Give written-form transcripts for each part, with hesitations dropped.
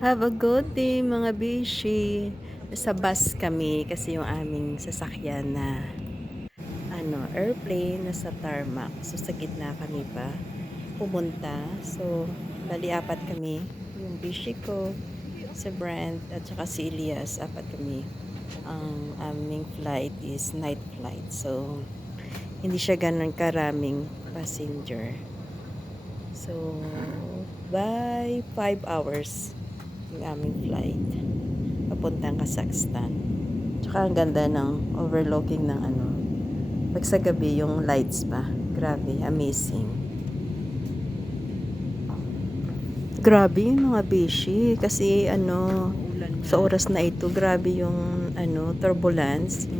Have a good day mga bishi. Sa bus kami kasi yung aming sasakyan na airplane nasa tarmac. So sa gitna kami pa pumunta. So bali apat kami. Yung bishi ko, si Brent at saka si Elias. Apat kami. Ang aming flight is night flight. So hindi siya ganun karaming passenger. So by 5 hours yung aming flight papuntang Kazakhstan. Tsaka ang ganda ng overlooking ng pag sa gabi yung lights pa. Grabe, amazing. Grabe yung mga beshi kasi sa oras na ito grabe yung turbulence.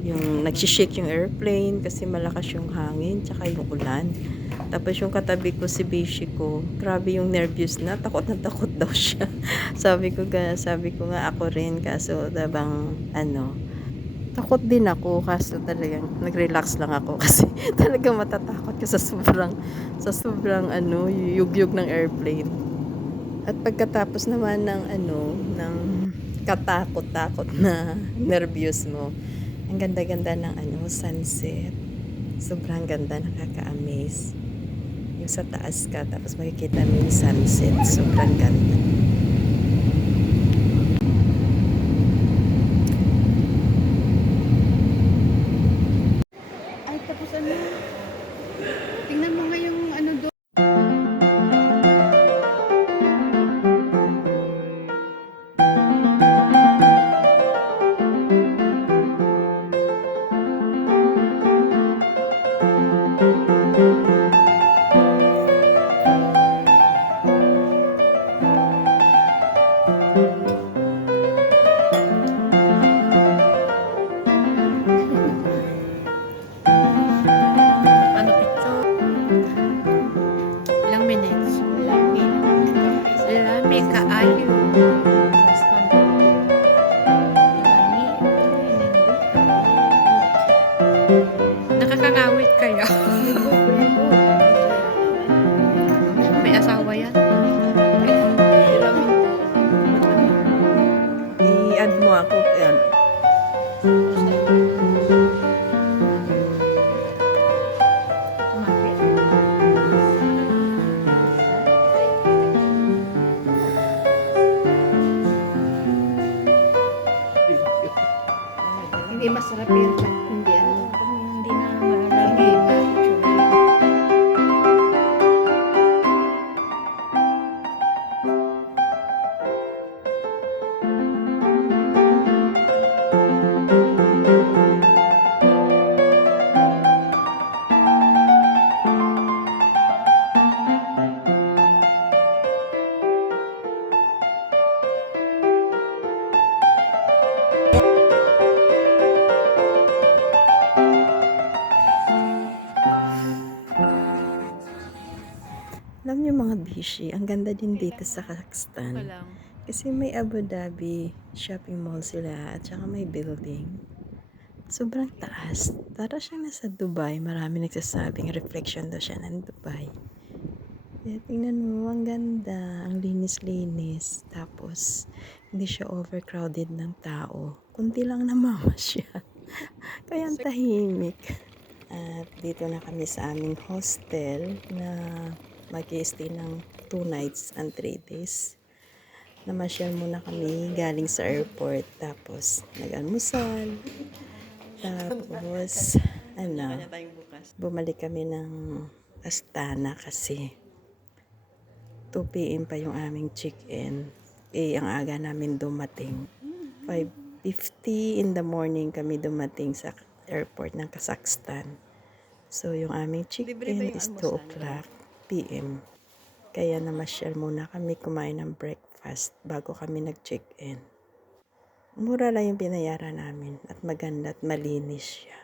Yung nagsishake yung airplane kasi malakas yung hangin tsaka yung ulan. Tapos yung katabi ko si Bishi ko, grabe yung nervous na takot daw siya. sabi ko nga ako rin kaso dabang takot din ako kaso talagang nag-relax lang ako kasi talagang matatakot ka sa sobrang yugyug ng airplane. At pagkatapos naman ng katakot-takot na nervous mo, ang ganda-ganda ng sunset. Sobrang ganda, nakaka-amaze. Yung sa taas ka, tapos makikita mo yung sunset. Sobrang ganda. Ay, tapos ano? Tingnan mo nga yung ano doon. Ano picture? Ilang minutes? Lami kaayo. Nakakangawit kaya. May asawa yan. I-add mo ako. Yan. Hindi masarap yung hindi ano. Hindi na maalala. Hindi Alam niyo mga bishi, ang ganda din dito sa Kazakhstan. lang. Kasi may Abu Dhabi shopping mall sila at saka may building. Sobrang taas. Para siyang nasa Dubai. Marami nagsasabing reflection daw siya ng Dubai. Kaya tingnan mo, ang ganda. Ang linis-linis. Tapos, hindi siya overcrowded ng tao. Kunti lang namamasyal. Kaya ang tahimik. At dito na kami sa aming hostel na mag-i-stay ng 2 nights and 3 days. Namasyal muna kami galing sa airport. Tapos, nag-almusal. Tapos, bumalik kami ng Astana kasi 2 p.m. pa yung aming check-in. Ang aga namin dumating. 5:50 in the morning kami dumating sa airport ng Kazakhstan. So, yung aming check-in is 2 o'clock p.m. Kaya namasyal muna kami kumain ng breakfast bago kami nag-check-in. Mura lang yung binayaran namin at maganda at malinis siya.